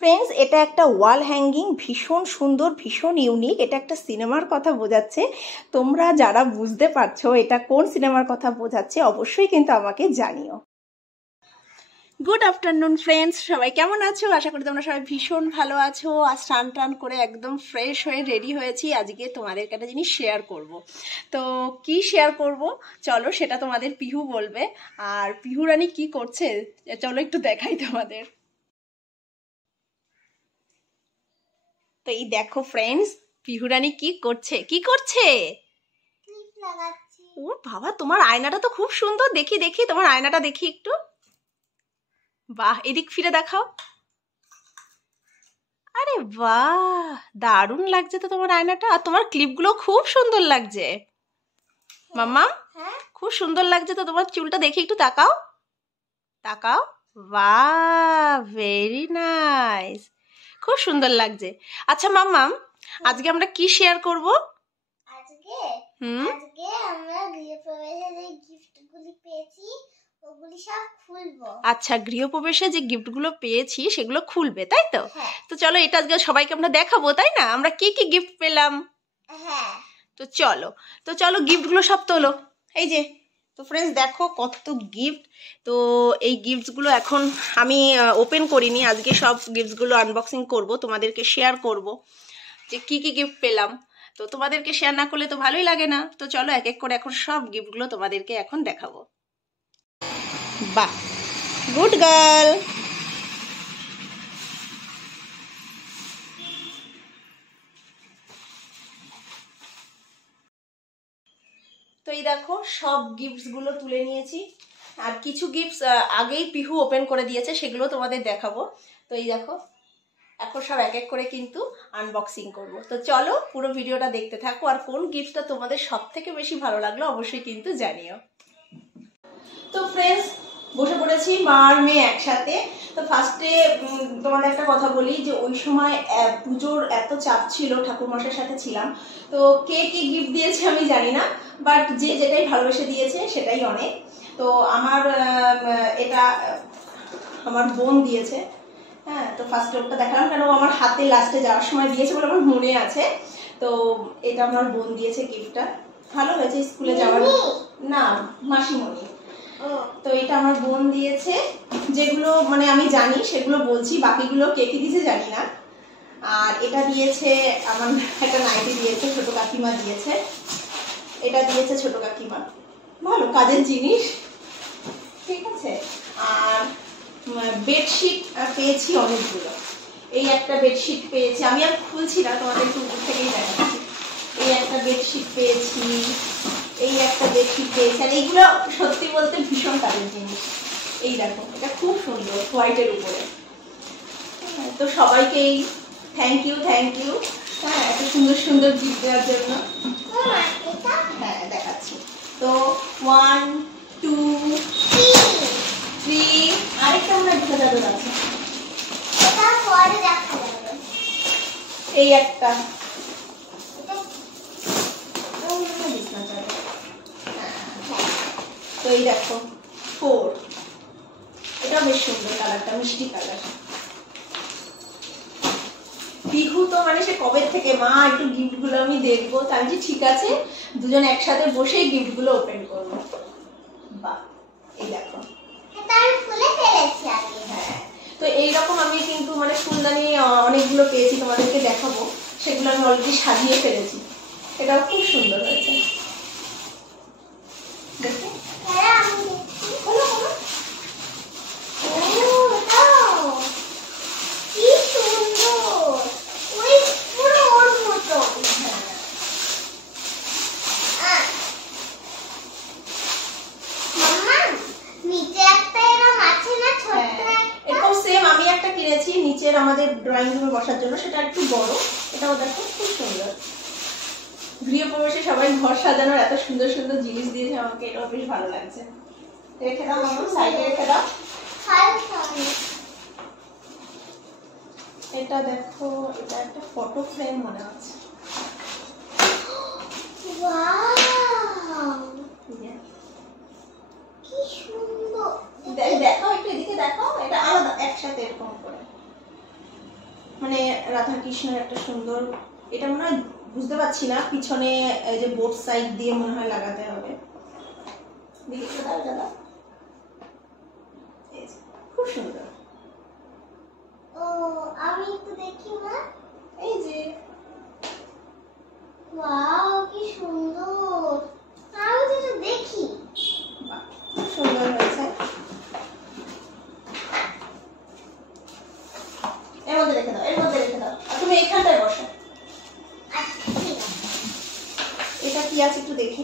Friends, এটা একটা wall hanging, ভীষণ সুন্দর, ভীষণ ইউনিক। এটা একটা সিনেমার কথা বোঝাচ্ছে। তোমরা যারা বুঝতে পারছো এটা কোন সিনেমার কথা বোঝাচ্ছে অবশ্যই কিন্তু আমাকে জানিও। গুড আফটারনুন ফ্রেন্ডস, সবাই কেমন আছো? আশা করি তোমরা সবাই ভীষণ ভালো আছো। আজ স্নান টান করে একদম ফ্রেশ হয়ে রেডি হয়েছি। আজকে তোমাদেরকে একটা জিনিস শেয়ার করব। তো কি শেয়ার করব চলো সেটা তোমাদের পিহু বলবে। আর পিহু রানী কি করছে চলো একটু দেখাই তোমাদের। তো এই দেখো ফ্রেন্ডস, পিহু রানী কি করছে ও বাবা, তোমার আয়নাটা তো খুব সুন্দর। দেখি দেখি তোমার আয়নাটা দেখি একটু। বাহ, এদিক ফিরে দেখাও। আরে বাহ, দারুণ লাগছে তো তোমার আয়নাটা। আর তোমার ক্লিপগুলো খুব সুন্দর লাগছে মাম্মা। খুব সুন্দর লাগছে তো তোমার চুলটা, দেখি একটু তাকাও তাকাও। বাহ, ভেরি নাইস, খুব সুন্দর লাগছে। আচ্ছা মাম্মাম, আজকে আমরা কি শেয়ার করব? আজকে আমরা গৃহপ্রবেশে যে গিফটগুলি পেয়েছি ওগুলি সব খুলবো। আচ্ছা, গৃহপ্রবেশে যে গিফটগুলো পেয়েছি সেগুলো খুলবে, তাই তো? তো চলো এটা আজকে সবাইকে আমরা দেখাবো, তাই না? আমরা কি কি গিফট পেলাম। হ্যাঁ, তো চলো গিফটগুলো সব তোলো। এই যে, তো ফ্রেন্ডস দেখো কত গিফট। তো এই গিফটসগুলো এখন আমি ওপেন করিনি, আজকে সব গিফটসগুলো আনবক্সিং করব, তোমাদেরকে শেয়ার করব যে কি কি গিফট পেলাম। তো তোমাদেরকে শেয়ার না করলে তো ভালোই লাগে না। তো চলো এক এক করে এখন সব গিফটগুলো তোমাদেরকে এখন দেখাবো। বাহ, গুড গার্ল। তো এই দেখো সব গিফটসগুলো তুলে নিয়েছি। আর কিছু গিফটস আগেই পিহু ওপেন করে দিয়েছে, সেগুলো তোমাদের দেখাবো। তো এই দেখো এখন সব এক এক করে কিন্তু আনবক্সিং করব। তো চলো পুরো ভিডিওটা দেখতে থাকো। আর কোন গিফটটা তোমাদের সব থেকে বেশি ভালো লাগলো অবশ্যই কিন্তু জানিও। তো ফ্রেন্ডস, বসে পড়েছি মা আর মেয়ে একসাথে। তো ফার্স্টে তোমাদের একটা কথা বলি যে ওই সময় পুজোর এত চাপ ছিল, ঠাকুরমশাইয়ের সাথে ছিলাম। তো কে কি গিফট দিয়েছে আমি জানি না, বাট যে যেটাই ভালোবেসে দিয়েছে সেটাই অনেক। তো আমার এটা আমার বোন দিয়েছে। হ্যাঁ, তো ফার্স্ট লোকটা দেখালাম কেন আমার হাতে লাস্টে যাওয়ার সময় দিয়েছে বলে আমার মনে আছে। তো এটা আমার বোন দিয়েছে গিফটটা, ভালো হয়েছে স্কুলে যাওয়ার। না, মাসিমণি। তো এটা আমার বোন দিয়েছে। যেগুলো মানে আমি জানি সেগুলো বলছি, বাকিগুলো কে কি দিয়েছে জানি না। আর এটা দিয়েছে আমার একটা নাইটি দিয়েছে, ছোট কাকিমা দিয়েছে। এটা দিয়েছে ছোট কাকিমা, ভালো কাজের জিনিস, ঠিক আছে। আর বেডশিট পেয়েছি অনেকগুলো। এই একটা বেডশিট পেয়েছি, আমি আর খুলছি না, তোমাদের একটু উপর থেকেই দেখাচ্ছি। এই একটা বেডশিট পেয়েছি, এই একটা বেডশিট পেয়েছি। আর এইগুলো সত্যি বলতে ভীষণ কাজের জিনিস। এই দেখো, এটা খুব সুন্দর হোয়াইটের উপরে। তো সবাইকেই থ্যাংক ইউ হ্যাঁ, এত সুন্দর সুন্দর গিফট দেওয়ার জন্য। হ্যাঁ দেখাচ্ছি। তো 1 2 3, আরেকটা মনে হয় ঢোকা যাবে আছে, এই একটা। তো এই দেখো 4, এটা বেশ সুন্দর কালারটা, মিষ্টি কালার। পিহু তো মানে সে কবে থেকে মা একটু গিফট গুলো আমি দেখবো, তাই যে ঠিক আছে দুজন একসাথে বসে গিফট গুলো ওপেন করবো। বাহ, এই দেখো হ্যাঁ। তো এইরকম আমি কিন্তু মানে ফুলদানি অনেকগুলো পেয়েছি, তোমাদেরকে দেখাবো। সেগুলো আমি অলরেডি সাজিয়ে ফেলেছি। এটাও খুব সুন্দর হয়েছে, দেখো। নিচের আমাদের ড্রয়িং রুমে বসার জন্য, সেটা একটু বড়। এটাও দেখো খুব সুন্দর। গৃহপ্রবেশে সবাই ঘর সাজানোর এত সুন্দর সুন্দর জিনিস দিয়েছে আমাকে, এটাও বেশ ভালো লাগছে। রেখে দাও মামা, সাইডে রেখে দাও। এটা দেখো, এটা একটা ফটো ফ্রেম মনে হচ্ছে। কি সুন্দর, দেখো একটু এদিকে দেখো, এটা আলাদা একসাথে এরকম করে। মানে রাধা কৃষ্ণের একটা সুন্দর, এটা মনে হয় বুঝতে পারছি না, পিছনে এই যে বোথ সাইড দিয়ে মনে হয় লাগাতে হবে। দেখি তো দাও দাদা, খুব সুন্দর। ও আমি একটু দেখি না। এই যে ওয়াও কি সুন্দর, আমি তো এটা দেখি। খুব সুন্দর হয়েছে। এর মধ্যে রেখে দাও, এর মধ্যে রেখে দাও, আর তুমি এইখানটায় বসো। আচ্ছা ঠিক আছে। এটা কি আছে একটু দেখি।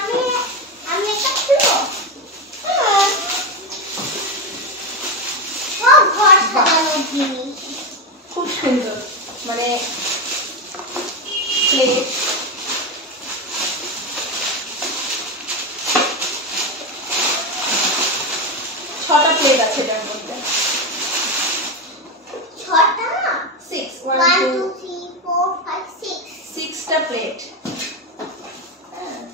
আমি আমি একটা খুলবো। সব ঘর সাজানোর জিনিস। খুব সুন্দর, মানে প্লেট, ছটা প্লেট আছে এটার মধ্যে। ছটা? 6 1 1 2 2 3 4 5 6 6টা প্লেট।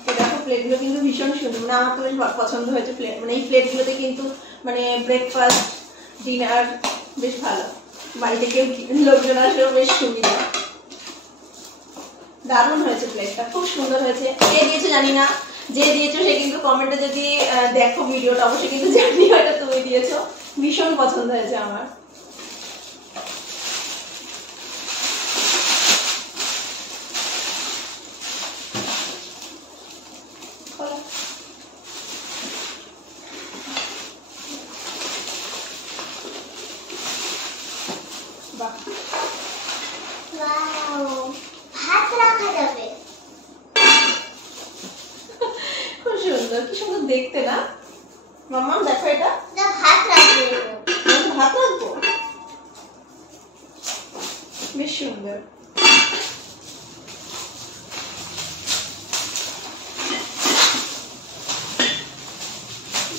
তো দেখো প্লেটগুলো কিন্তু ভীষণ সুন্দর, মানে আমার তো বেশ পছন্দ হয়েছে প্লেট, মানে এই প্লেটগুলোতে কিন্তু মানে ব্রেকফাস্ট ডিনার বেশ ভালো, বাড়িতে কেউ লোকজন আসলেও বেশ সুবিধা। দারুণ হয়েছে প্লেটটা, খুব সুন্দর হয়েছে। কে দিয়েছো জানি না, যে দিয়েছো সে কিন্তু কমেন্টে যদি দেখো ভিডিওটা অবশ্যই কিন্তু জানিও এটা তুমি দিয়েছো, ভীষণ পছন্দ হয়েছে আমার। বাহ, ওয়াও ভাত রাখা যাবে। খুব সুন্দর, কি সুন্দর দেখতে না মাম্মা, দেখো এটা না ভাত রাখবে। আমি ভাত রাখবো, বেশ সুন্দর।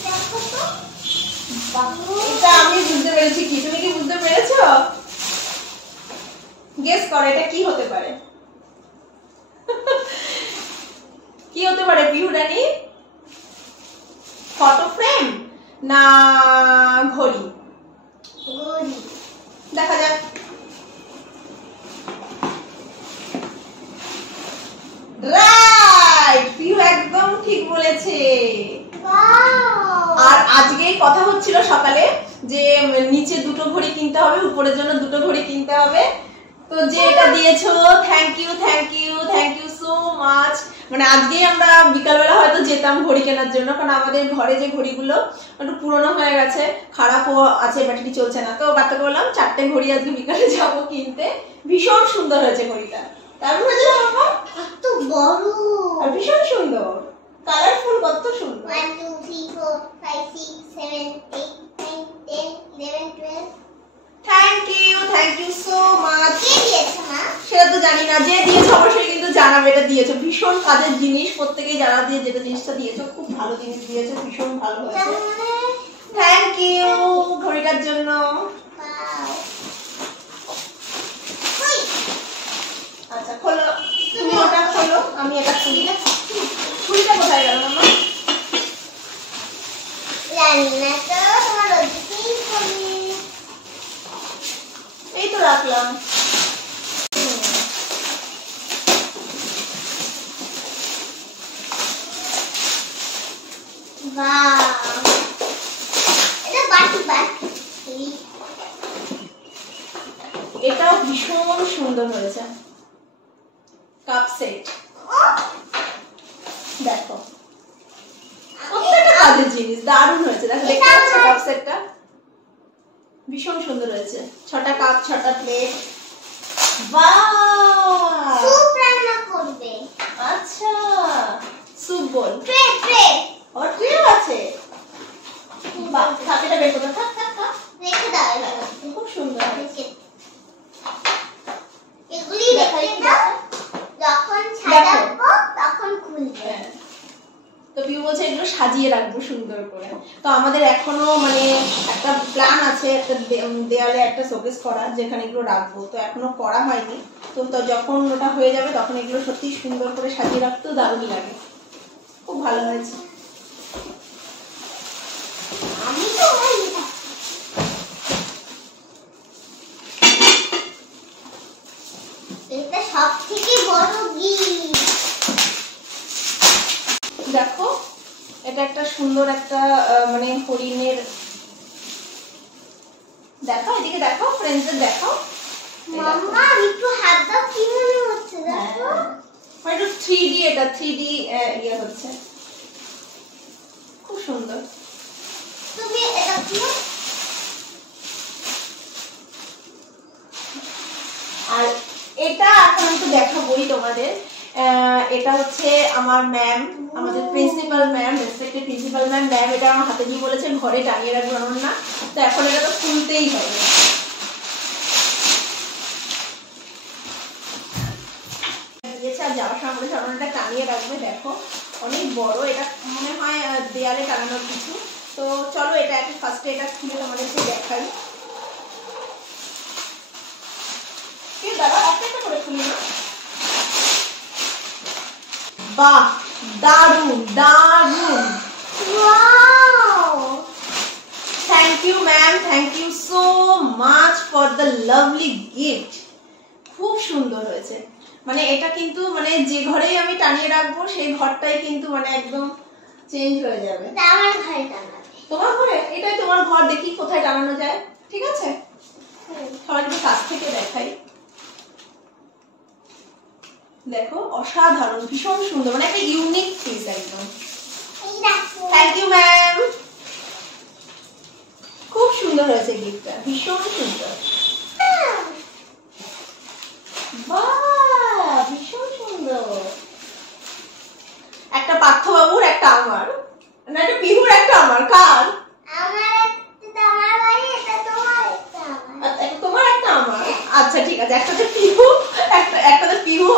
দেখো তো। বাহ, এটা আমি বুঝতে পেরেছি, কি তুমি কি বুঝতে পেরেছো? গেস করো এটা কি হতে পারে? কি হতে পারে পিহু রানী? ফটো ফ্রেম না ঘড়ি? ঘড়ি। দেখা যাক। রাইট, পিহু একদম ঠিক বলেছে। ওয়াও। আর আজকেই কথা হচ্ছিল সকালে যে নিচে দুটো ঘড়ি কিনতে হবে, উপরের জন্য দুটো ঘড়ি কিনতে হবে। তো যে এটা দিয়েছো, thank you thank you thank you so much. মানে আজকেই আমরা বিকালবেলা হয়তো যেতাম ঘড়ি কেনার জন্য, কারণ আমাদের ঘরে যে ঘড়িগুলো একটু পুরনো হয়ে গেছে, খারাপও আছে, ব্যাটারি চলছে না। তো বাচ্চাকে বললাম 4টে ঘড়ি আজকে বিকালে যাবো কিনতে। ভীষণ সুন্দর হয়েছে ঘড়িটা, তারপর হয়েছে বাবা কত বড় আর ভীষণ সুন্দর, কালারফুল, কত সুন্দর। 1 2 3 4 5 6 7 8 9 10 11 12 থ্যাংক ইউ সো মাচ। কে দিয়েছে মা? সেটা তো জানি না, যে দিয়েছো অবশ্যই কিন্তু জানাবে এটা দিয়েছো। ভীষণ কাজের জিনিস, প্রত্যেকেই জানা দিয়ে যেটা জিনিসটা দিয়েছো, খুব ভালো জিনিস দিয়েছো, ভীষণ ভালো হয়েছে। থ্যাংক ইউ ঘড়িটার জন্য। আচ্ছা খোলো, তুমি ওটা খোলো, আমি এটা খুলি। ছুরিটা কোথায় গেল মামা? জানি না তো, তোমার ওদিকেই খোলে। এই তো রাখলাম। বাহ, এটা বাটি বাটি। এটাও ভীষণ সুন্দর হয়েছে, কাপ সেট। দেখো প্রত্যেকটা কাজের জিনিস দারুণ হয়েছে, দেখো দেখতে পাচ্ছ কাপ সেটটা ভীষণ সুন্দর হয়েছে। 6টা কাপ, 6টা প্লেট। বাহ, স্যুপ রান্না করবে। আচ্ছা স্যুপ বোল, ট্রে ট্রে আর ট্রেও আছে। বাহ, থাক এটা বের করো, থাক থাক থাক, রেখে দাও এবার। খুব সুন্দর হয়েছে। এগুলি রেখে দাও, যখন সাজাবো তখন খুলবে। হ্যাঁ, তো পিউ বলছে এগুলো সাজিয়ে রাখবো সুন্দর করে। তো আমাদের এখনো মানে একটা প্ল্যান আছে, একটা দেয়ালে একটা শোকেস করা, যেখানে এগুলো রাখবো। তো এখনো করা হয়নি, তো যখন ওটা হয়ে যাবে তখন এগুলো সত্যি সুন্দর করে সাজিয়ে রাখতেও দারুণ লাগে। খুব ভালো হয়েছে। আমি তো এটা সবথেকে বড় গিফট। দেখো এটা একটা সুন্দর একটা মানে হরিণের, দেখো এদিকে দেখো, ফ্রেন্ডসদের দেখো। মাম্মা একটু হাত দাও, কি মনে হচ্ছে দেখো। একটু 3D, এটা 3D ইয়ে হচ্ছে, খুব সুন্দর। তুমি এটা খুলো। আর এটা এখন একটু দেখাবোই তোমাদের। এটা হচ্ছে আমার ম্যাম, আমাদের principal ma'am, respected principal ma'am, এটা আমার হাতে দিয়ে বলেছেন ঘরে টাঙিয়ে রাখবো না, তো এখন এটা তো খুলতেই হবে। আর যাওয়ার সময় বলেছে এটা টাঙিয়ে রাখবে। দেখো অনেক বড়, এটা মনে হয় দেয়ালে টাঙানোর কিছু। তো চলো এটা একটা ফার্স্টে এটা খুলে তোমাদেরকে দেখাই। দাদা একটা করে খুলি না। বাহ, দারুন দারুন, wow, thank you ma'am, thank you so much for the lovely gift. খুব সুন্দর হয়েছে। মানে এটা কিন্তু মানে যে ঘরেই আমি টানিয়ে রাখবো সেই ঘরটাই কিন্তু মানে একদম চেঞ্জ হয়ে যাবে। আমার ঘরে টানাবে। তোমার ঘরে? এটাই তোমার ঘর, দেখি কোথায় টানানো যায়। ঠিক আছে, সবাইকে কাছ থেকে দেখাই। দেখো অসাধারণ, ভীষণ সুন্দর, মানে একটা ইউনিক পিস একদম। থ্যাংক ইউ ম্যাম, খুব সুন্দর হয়েছে গিফটটা, ভীষণ সুন্দর। বাহ, ভীষণ সুন্দর। একটা পার্থবাবুর, একটা আমার, না একটা পিহুর, একটা আমার। কার? আমার একটা আমার ভাই, এটা তোমার, একটা আমার। একটা তোমার, একটা আমার। আচ্ছা ঠিক আছে, একটাতে পিহু, একটাতে পিহু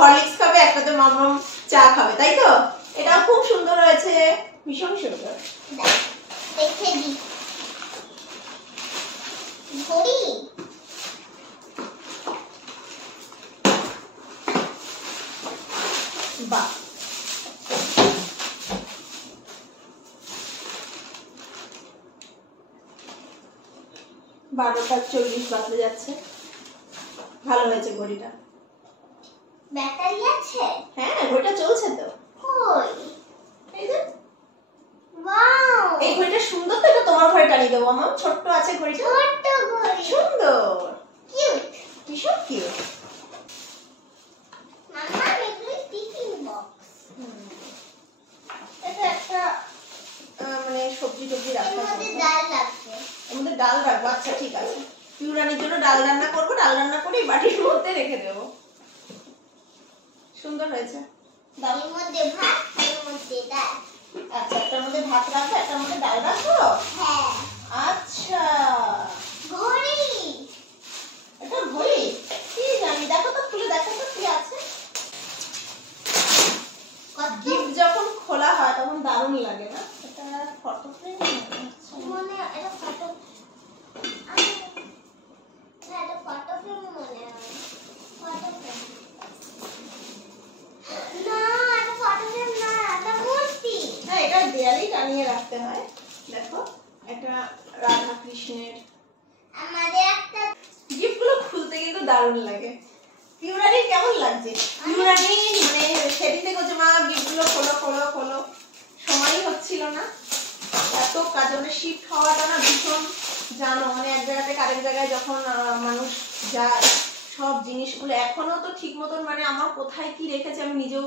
হরলিক্স খাবে, একটাতে মামাম চা খাবে, তাই তো? এটা খুব সুন্দর হয়েছে, ভীষণ সুন্দর। দেখে দি ঘড়ি। বাহ, 12:40 বাজতে যাচ্ছে। ভালো হয়েছে ঘড়িটা। ব্যাটারি আছে? হ্যাঁ, ঘড়িটা চলছে তো। কই? এই যে ওয়াও, এই ঘড়িটা সুন্দর তো, এটা তোমার ঘরে টানিয়ে দেবো। আমার ছোট্ট আছে ঘড়িটা, ছোট্ট ঘড়ি, সুন্দর, কিউট, ভীষণ কিউট। মাম্মা এগুলো টিফিন বক্স। এটা একটা মানে সবজি টবজি এর রাখার মধ্যে জন্য। ডাল লাগবে। এর মধ্যে ডাল রাখবো? আচ্ছা ঠিক আছে, পিউরানির জন্য ডাল রান্না করবো, ডাল রান্না করে বাটির মধ্যে রেখে দেবো। সুন্দর হয়েছে। এর মধ্যে ভাত, এর মধ্যে ডাল। আচ্ছা, একটার মধ্যে ভাত রাখবো, একটার মধ্যে ডাল রাখবো। হ্যাঁ, আচ্ছা, ঘড়ি। এটা ঘড়ি? কি জানি, দেখো তো, খুলে দেখো তো কি আছে। গিফট যখন খোলা হয় তখন দারুণ লাগে না? এটা ফটো ফ্রেম মনে এটা ফটো, এটা ফটো ফ্রেম মনে হয়। ফটো ফ্রেম না, এটা ফটো ফ্রেম না, এটা মূর্তি। হ্যাঁ, এটা দেয়ালেই টানিয়ে রাখতে হয়। দেখো এটা রাধা কৃষ্ণের। আমাদের একটা গিফট গুলো খুলতে কিন্তু দারুণ লাগে। পিউরানি কেমন লাগছে? পিউরানি মানে সেদিন থেকে হচ্ছে মা গিফট গুলো খোলো খোলো খোলো, সময়ই হচ্ছিল না। এত কাজে মানে শিফট হওয়াটা না ভীষণ, জানো মানে এক জায়গা থেকে আরেক জায়গায় যখন মানুষ যায়, সব জিনিসগুলো এখনো তো ঠিক মতন মানে আমার কোথায় কি রেখেছে আমি নিজেও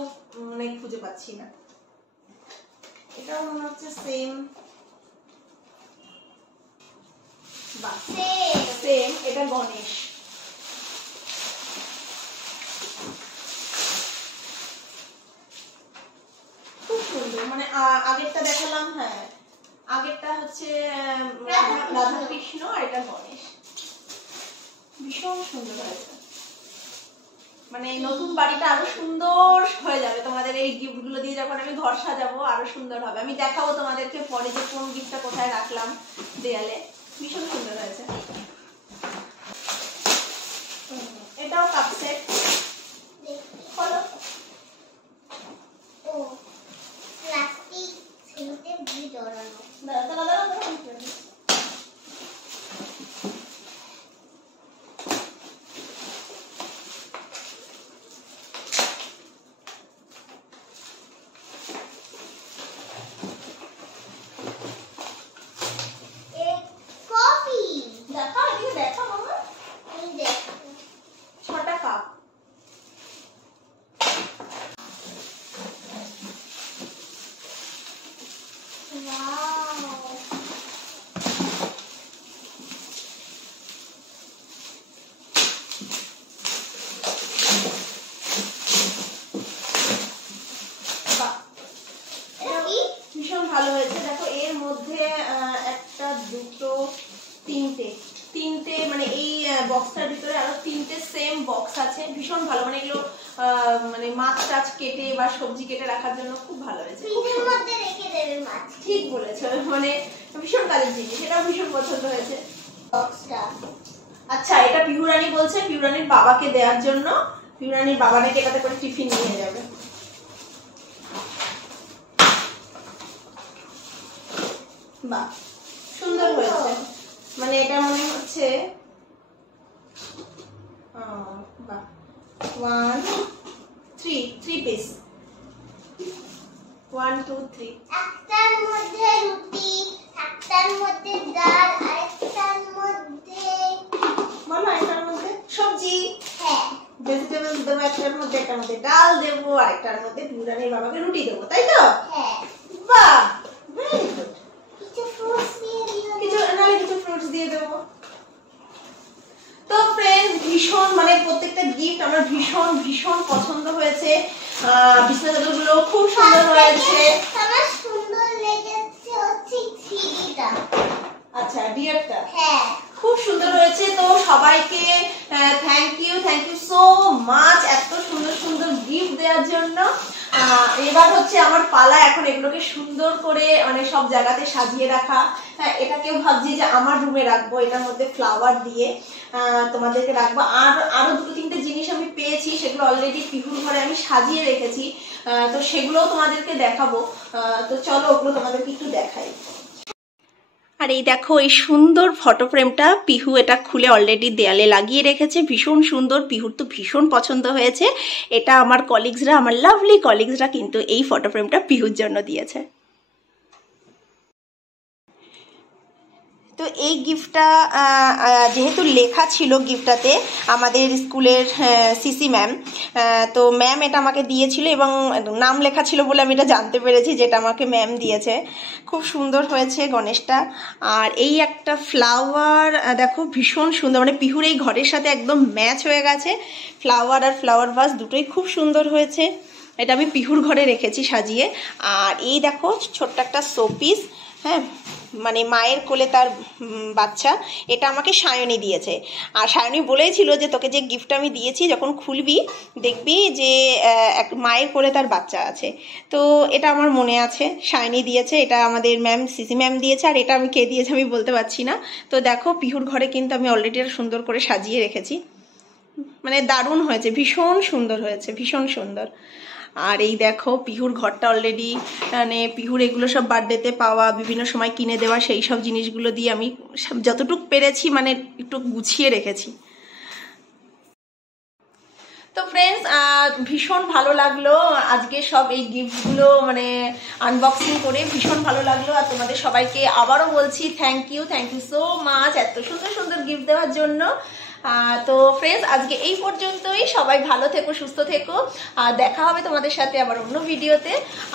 মানে খুঁজে পাচ্ছি না। এটাও মনে হচ্ছে সেম। বাহ, সেম। এটা গণেশ। খুব সুন্দর, মানে আগেরটা দেখালাম, হ্যাঁ আগেরটা হচ্ছে রাধা কৃষ্ণ, আর এটা গণেশ। ভীষণ সুন্দর হয়েছে, মানে নতুন বাড়িটা আরো সুন্দর হয়ে যাবে তোমাদের এই গিফট গুলো দিয়ে। যখন আমি ঘর সাজাবো আরো সুন্দর হবে। আমি দেখাবো তোমাদেরকে পরে যে কোন গিফটটা কোথায় রাখলাম দেয়ালে। ভীষণ সুন্দর হয়েছে। এটাও কাপ সেট। খোলো। ও প্লাস্টিক ছিলতে দিয়ে জড়ানো। দাঁড়া দাঁড়া দাঁড়া, বক্সটার ভিতরে আরো 3টে সেম বক্স আছে, ভীষণ ভালো, মানে এগুলো মানে মাছ টাছ কেটে বা সবজি কেটে রাখার জন্য খুব ভালো হয়েছে। ঠিক বলেছো, মানে ভীষণ কাজের জিনিস, এটা ভীষণ পছন্দ হয়েছে বক্সটা। আচ্ছা, এটা পিহুরানি বলছে পিহুরানির বাবাকে দেওয়ার জন্য, পিহুরানির বাবা নাকি এটাতে করে টিফিন নিয়ে যাবে। বাহ, সুন্দর হয়েছে, মানে এটা মনে হচ্ছে বাহ 1 3 পিস 1 2 3 একটার মধ্যে রুটি, একটার মধ্যে ডাল, আরেকটার মধ্যে বলো, একটার মধ্যে সবজি, হ্যাঁ ভেজিটেবলস দেবো, একটার মধ্যে ডাল দেবো, আর একটার মধ্যে পিহুরানির বাবাকে রুটি দেবো, তাই তো? হ্যাঁ। বাহ, ভেরি গুড। কিছু ফ্রুটস দিয়ে দিও, কিছু ফ্রুটস দিয়ে দেবো। তো ফ্রেন্ডস, ভীষণ মানে প্রত্যেকটা গিফট আমার ভীষণ ভীষণ পছন্দ হয়েছে। বিছানা চাদরগুলো খুব সুন্দর হয়েছে। আমার সুন্দর লেগেছে হচ্ছে 3Dটা। আচ্ছা, ডিয়ারটা হ্যাঁ খুব সুন্দর হয়েছে। তো সবাইকে থ্যাংক ইউ সো মাচ এত সুন্দর সুন্দর গিফট দেওয়ার জন্য। এবার হচ্ছে আমার পালা এখন এগুলোকে সুন্দর করে মানে সব জায়গাতে সাজিয়ে রাখা। হ্যাঁ, এটাকেও ভাবছি যে আমার রুমে রাখবো, এটার মধ্যে ফ্লাওয়ার দিয়ে তোমাদেরকে রাখবো। আর আরো 2-3টে জিনিস আমি পেয়েছি, সেগুলো অলরেডি পিহুর ঘরে আমি সাজিয়ে রেখেছি, তো সেগুলোও তোমাদেরকে দেখাবো। তো চলো ওগুলো তোমাদেরকে একটু দেখাই। আর এই দেখো, এই সুন্দর ফটো ফ্রেমটা পিহু এটা খুলে অলরেডি দেয়ালে লাগিয়ে রেখেছে, ভীষণ সুন্দর, পিহুর তো ভীষণ পছন্দ হয়েছে। এটা আমার কলিগসরা, আমার লাভলি কলিগসরা কিন্তু এই ফটো ফ্রেমটা পিহুর জন্য দিয়েছে। তো এই গিফটটা যেহেতু লেখা ছিল গিফটটাতে আমাদের স্কুলের সিসি ম্যাম, তো ম্যাম এটা আমাকে দিয়েছিল এবং নাম লেখা ছিল বলে আমি এটা জানতে পেরেছি যেটা আমাকে ম্যাম দিয়েছে। খুব সুন্দর হয়েছে গণেশটা। আর এই একটা ফ্লাওয়ার দেখো, ভীষণ সুন্দর, মানে পিহুর এই ঘরের সাথে একদম ম্যাচ হয়ে গেছে। ফ্লাওয়ার আর ফ্লাওয়ার ভাস দুটোই খুব সুন্দর হয়েছে। এটা আমি পিহুর ঘরে রেখেছি সাজিয়ে। আর এই দেখো ছোট্ট একটা শোপিস, হ্যাঁ, মানে মায়ের কোলে তার বাচ্চা, এটা আমাকে সায়নী দিয়েছে। আর সায়নী বলেছিল যে তোকে যে গিফট আমি দিয়েছি যখন খুলবি দেখবি যে এক মায়ের কোলে তার বাচ্চা আছে। তো এটা আমার মনে আছে, সায়নী দিয়েছে, এটা আমাদের ম্যাম সিসি ম্যাম দিয়েছে। আর এটা আমি কে দিয়েছে আমি বলতে পারছি না। তো দেখো পিহুর ঘরে কিন্তু আমি অলরেডি সুন্দর করে সাজিয়ে রেখেছি, মানে দারুণ হয়েছে, ভীষণ সুন্দর হয়েছে, ভীষণ সুন্দর। আর এই দেখো পিহুর ঘরটা অলরেডি, মানে পিহুর এগুলো সব বার্থডেতে পাওয়া, বিভিন্ন সময় কিনে দেওয়া সেই সব জিনিসগুলো দিয়ে আমি যতটুকু পেরেছি মানে একটু গুছিয়ে রেখেছি। তো ফ্রেন্ডস, ভীষণ ভালো লাগলো আজকে সব এই গিফটগুলো মানে আনবক্সিং করে, ভীষণ ভালো লাগলো। আর তোমাদের সবাইকে আবারও বলছি থ্যাংক ইউ সো মাচ এত সুন্দর সুন্দর গিফট দেওয়ার জন্য। তো ফ্রেন্ডস, আজকে এই পর্যন্তই। সবাই ভালো থেকো, সুস্থ থেকো, আর দেখা হবে তোমাদের সাথে আবার অন্য ভিডিওতে।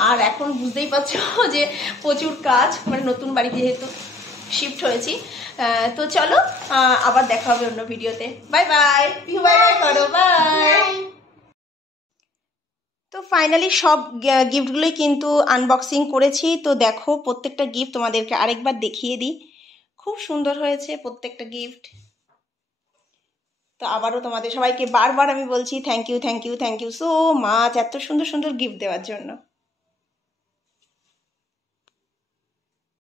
আর এখন বুঝতেই পারছো যে প্রচুর কাজ, মানে নতুন বাড়ি যেহেতু শিফট হয়েছি। তো চলো আবার দেখা হবে অন্য ভিডিওতে। Bye bye Pihu, bye bye করো, বাই। তো ফাইনালি সব গিফটগুলোই কিন্তু আনবক্সিং করেছি। তো দেখো প্রত্যেকটা গিফট তোমাদেরকে আরেকবার দেখিয়ে দিই, খুব সুন্দর হয়েছে প্রত্যেকটা গিফট। তো আবারও তোমাদের সবাইকে বারবার আমি বলছি থ্যাংক ইউ সো মাচ এত সুন্দর সুন্দর গিফট দেওয়ার জন্য।